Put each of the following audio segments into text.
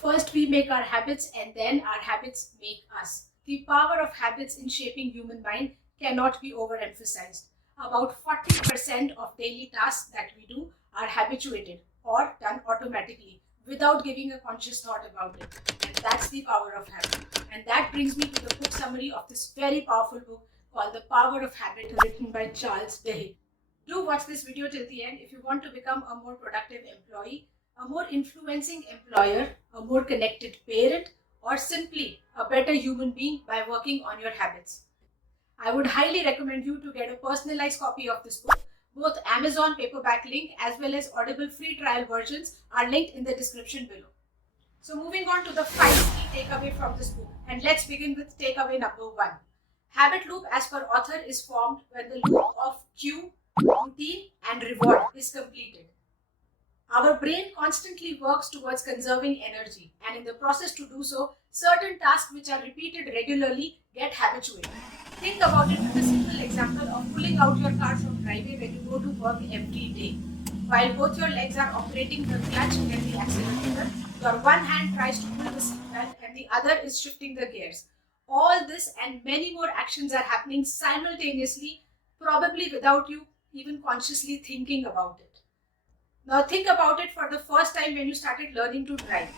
First, we make our habits and then our habits make us. The power of habits in shaping human mind cannot be overemphasized. About 40% of daily tasks that we do are habituated or done automatically without giving a conscious thought about it. And that's the power of habit. And that brings me to the book summary of this very powerful book called The Power of Habit, written by Charles DUHIGG. Do watch this video till the end if you want to become a more productive employee, a more influencing employer, a more connected parent, or simply a better human being by working on your habits. I would highly recommend you to get a personalized copy of this book. Both Amazon paperback link as well as Audible free trial versions are linked in the description below. So moving on to the 5 key takeaway from this book, and let's begin with takeaway number 1. Habit loop, as per author, is formed when the loop of cue, routine and reward is completed. Our brain constantly works towards conserving energy, and in the process to do so, certain tasks which are repeated regularly get habituated. Think about it with a simple example of pulling out your car from driveway when you go to work every day. While both your legs are operating the clutch and the accelerator, your one hand tries to pull the seatbelt and the other is shifting the gears. All this and many more actions are happening simultaneously, probably without you even consciously thinking about it. Now think about it for the first time when you started learning to drive.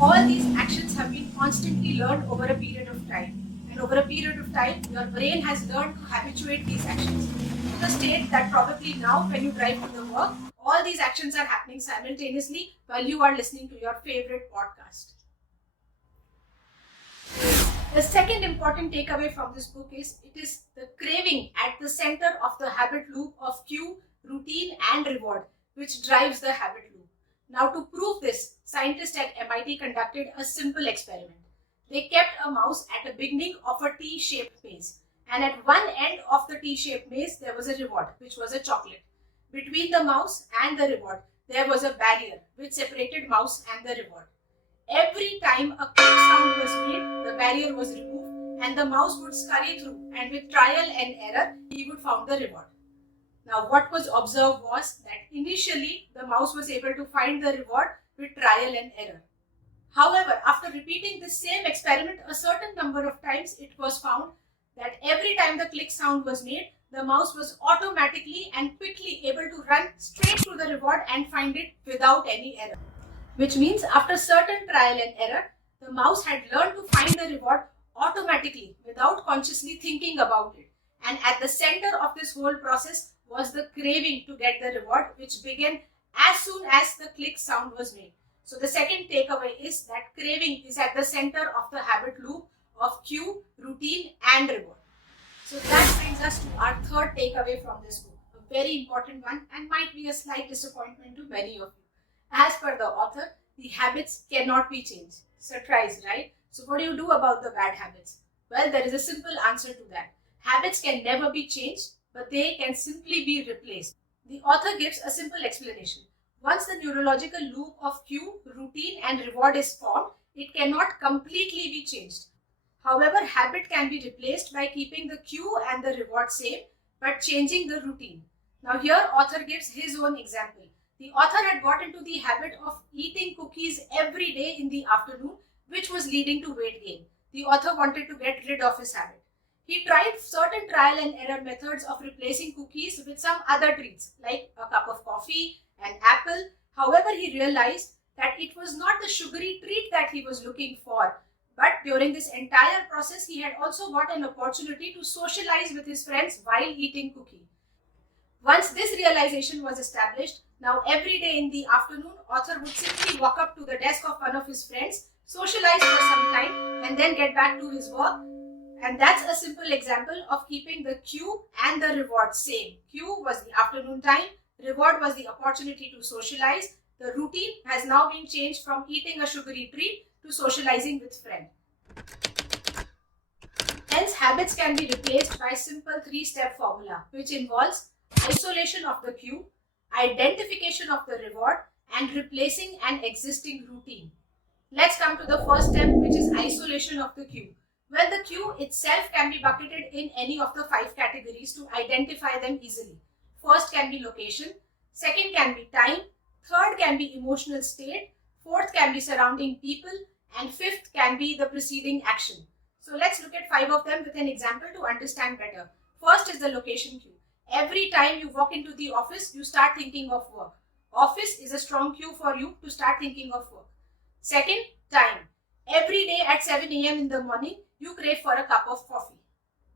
All these actions have been constantly learned over a period of time. And over a period of time, your brain has learned to habituate these actions to the state that probably now when you drive to the work, all these actions are happening simultaneously while you are listening to your favorite podcast. The second important takeaway from this book is it is the craving at the center of the habit loop of cue, routine and reward which drives the habit loop. Now to prove this, scientists at MIT conducted a simple experiment. They kept a mouse at the beginning of a T-shaped maze, and at one end of the T-shaped maze there was a reward, which was a chocolate. Between the mouse and the reward there was a barrier which separated mouse and the reward. Every time a click sound was made, the barrier was removed and the mouse would scurry through, and with trial and error he would find the reward. Now what was observed was that initially the mouse was able to find the reward with trial and error. However, after repeating the same experiment a certain number of times, it was found that every time the click sound was made, the mouse was automatically and quickly able to run straight to the reward and find it without any error. Which means after certain trial and error, the mouse had learned to find the reward automatically without consciously thinking about it. And at the center of this whole process was the craving to get the reward, which began as soon as the click sound was made. So the second takeaway is that craving is at the center of the habit loop of cue, routine and reward. So that brings us to our third takeaway from this book, a very important one and might be a slight disappointment to many of you. As per the author, the habits cannot be changed. Surprise, right? So what do you do about the bad habits? Well, there is a simple answer to that. Habits can never be changed, but they can simply be replaced. The author gives a simple explanation. Once the neurological loop of cue, routine and reward is formed, it cannot completely be changed. However, habit can be replaced by keeping the cue and the reward same, but changing the routine. Now here author gives his own example. The author had got into the habit of eating cookies every day in the afternoon, which was leading to weight gain. The author wanted to get rid of his habit. He tried certain trial and error methods of replacing cookies with some other treats like a cup of coffee, an apple. However, he realized that it was not the sugary treat that he was looking for. But during this entire process, he had also got an opportunity to socialize with his friends while eating cookie. Once this realization was established, now every day in the afternoon, author would simply walk up to the desk of one of his friends, socialize for some time and then get back to his work. And that's a simple example of keeping the cue and the reward same. Cue was the afternoon time, reward was the opportunity to socialize. The routine has now been changed from eating a sugary treat to socializing with friends. Hence, habits can be replaced by a simple 3-step formula, which involves isolation of the cue, identification of the reward, and replacing an existing routine. Let's come to the first step, which is isolation of the cue. Well, the cue itself can be bucketed in any of the 5 categories to identify them easily. First can be location, second can be time, third can be emotional state, fourth can be surrounding people, and fifth can be the preceding action. So let's look at 5 of them with an example to understand better. First is the location cue. Every time you walk into the office, you start thinking of work. Office is a strong cue for you to start thinking of work. Second, time. Every day at 7 a.m. in the morning, you crave for a cup of coffee.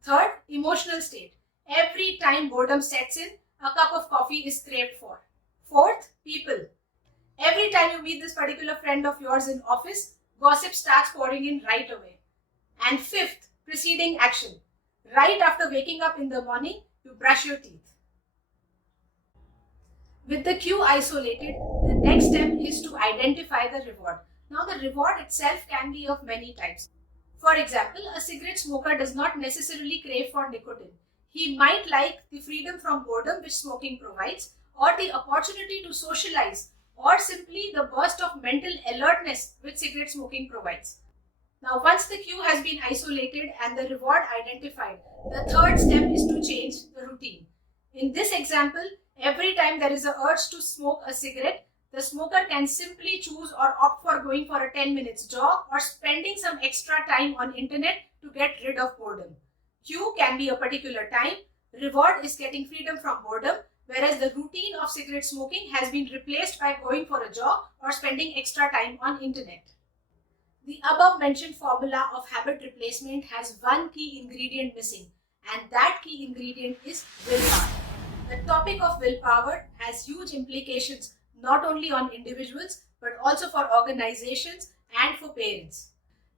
Third, emotional state. Every time boredom sets in, a cup of coffee is craved for. Fourth, people. Every time you meet this particular friend of yours in office, gossip starts pouring in right away. And fifth, preceding action. Right after waking up in the morning, you brush your teeth. With the cue isolated, the next step is to identify the reward. Now, the reward itself can be of many types. For example, a cigarette smoker does not necessarily crave for nicotine. He might like the freedom from boredom which smoking provides, or the opportunity to socialize, or simply the burst of mental alertness which cigarette smoking provides. Now, once the cue has been isolated and the reward identified, the third step is to change the routine. In this example, every time there is an urge to smoke a cigarette, the smoker can simply choose or opt for going for a 10 minutes jog or spending some extra time on internet to get rid of boredom. Cue can be a particular time, reward is getting freedom from boredom, whereas the routine of cigarette smoking has been replaced by going for a jog or spending extra time on internet. The above mentioned formula of habit replacement has one key ingredient missing, and that key ingredient is willpower. The topic of willpower has huge implications not only on individuals but also for organizations and for parents.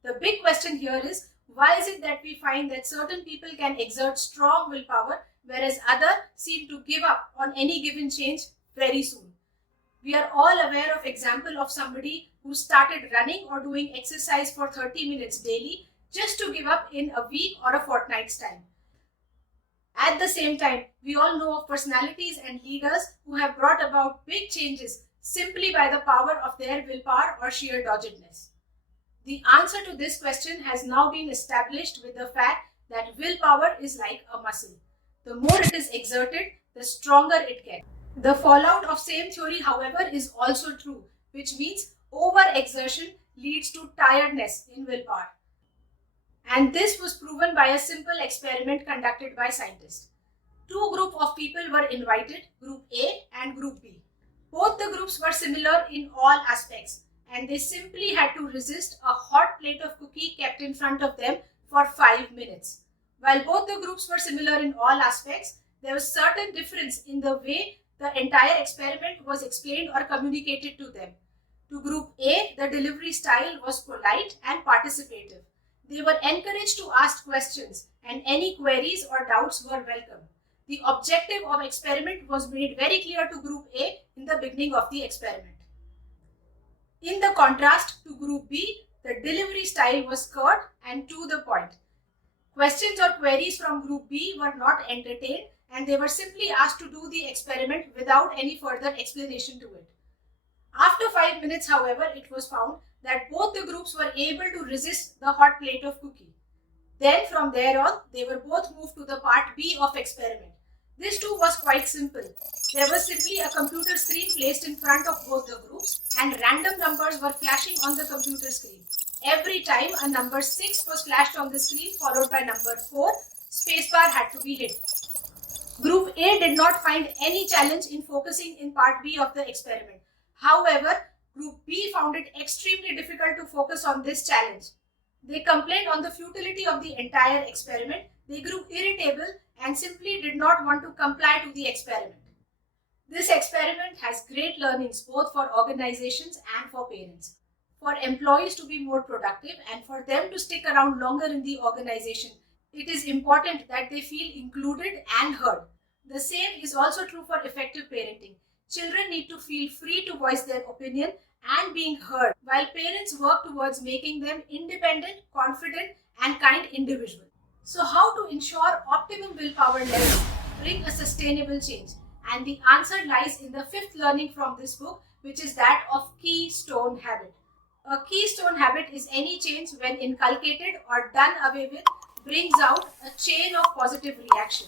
The big question here is, why is it that we find that certain people can exert strong willpower whereas others seem to give up on any given change very soon? We are all aware of example of somebody who started running or doing exercise for 30 minutes daily just to give up in a week or a fortnight's time. At the same time, we all know of personalities and leaders who have brought about big changes simply by the power of their willpower or sheer doggedness. The answer to this question has now been established with the fact that willpower is like a muscle. The more it is exerted, the stronger it gets. The fallout of same theory, however, is also true, which means overexertion leads to tiredness in willpower. And this was proven by a simple experiment conducted by scientists. Two groups of people were invited, Group A and Group B. Both the groups were similar in all aspects, and they simply had to resist a hot plate of cookie kept in front of them for 5 minutes. While both the groups were similar in all aspects, there was certain difference in the way the entire experiment was explained or communicated to them. To Group A, the delivery style was polite and participative. They were encouraged to ask questions, and any queries or doubts were welcome. The objective of experiment was made very clear to Group A in the beginning of the experiment. In the contrast to Group B, the delivery style was curt and to the point. Questions or queries from Group B were not entertained, and they were simply asked to do the experiment without any further explanation to it. After 5 minutes, however, it was found that both the groups were able to resist the hot plate of cookie. Then from there on, they were both moved to the part B of experiment. This too was quite simple. There was simply a computer screen placed in front of both the groups, and random numbers were flashing on the computer screen. Every time a number 6 was flashed on the screen followed by number 4, spacebar had to be hit. Group A did not find any challenge in focusing in part B of the experiment. However, Group B found it extremely difficult to focus on this challenge. They complained on the futility of the entire experiment. They grew irritable and simply did not want to comply to the experiment. This experiment has great learnings both for organizations and for parents. For employees to be more productive and for them to stick around longer in the organization, it is important that they feel included and heard. The same is also true for effective parenting. Children need to feel free to voice their opinion and being heard, while parents work towards making them independent, confident, and kind individuals. So how to ensure optimum willpower levels bring a sustainable change? And the answer lies in the fifth learning from this book, which is that of Keystone Habit. A keystone habit is any change when inculcated or done away with brings out a chain of positive reaction.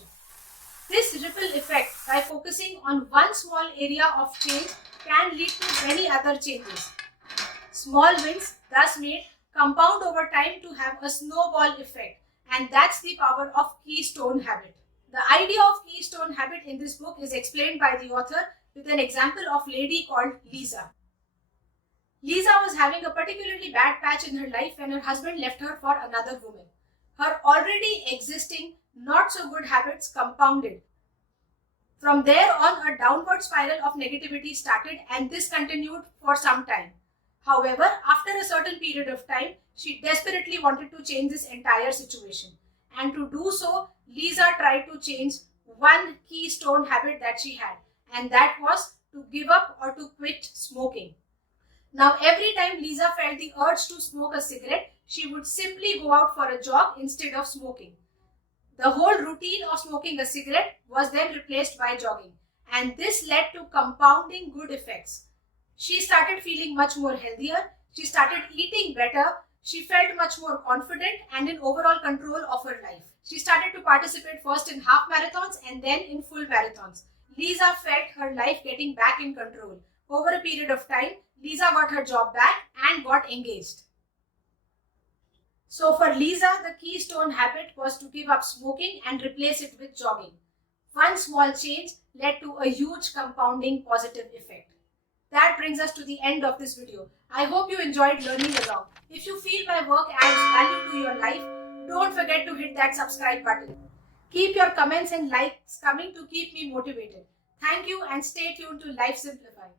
This ripple effect, by focusing on one small area of change, can lead to many other changes. Small wins thus made compound over time to have a snowball effect, and that's the power of Keystone Habit. The idea of Keystone Habit in this book is explained by the author with an example of a lady called Lisa. Lisa was having a particularly bad patch in her life when her husband left her for another woman. Her already existing not so good habits compounded. From there on, a downward spiral of negativity started, and this continued for some time. However, after a certain period of time, she desperately wanted to change this entire situation. And to do so, Lisa tried to change one keystone habit that she had, and that was to give up or to quit smoking. Now, every time Lisa felt the urge to smoke a cigarette, she would simply go out for a jog instead of smoking. The whole routine of smoking a cigarette was then replaced by jogging, and this led to compounding good effects. She started feeling much more healthier, she started eating better, she felt much more confident and in overall control of her life. She started to participate first in half marathons and then in full marathons. Lisa felt her life getting back in control. Over a period of time, Lisa got her job back and got engaged. So for Lisa, the keystone habit was to give up smoking and replace it with jogging. One small change led to a huge compounding positive effect. That brings us to the end of this video. I hope you enjoyed learning along. If you feel my work adds value to your life, don't forget to hit that subscribe button. Keep your comments and likes coming to keep me motivated. Thank you and stay tuned to Life Simplified.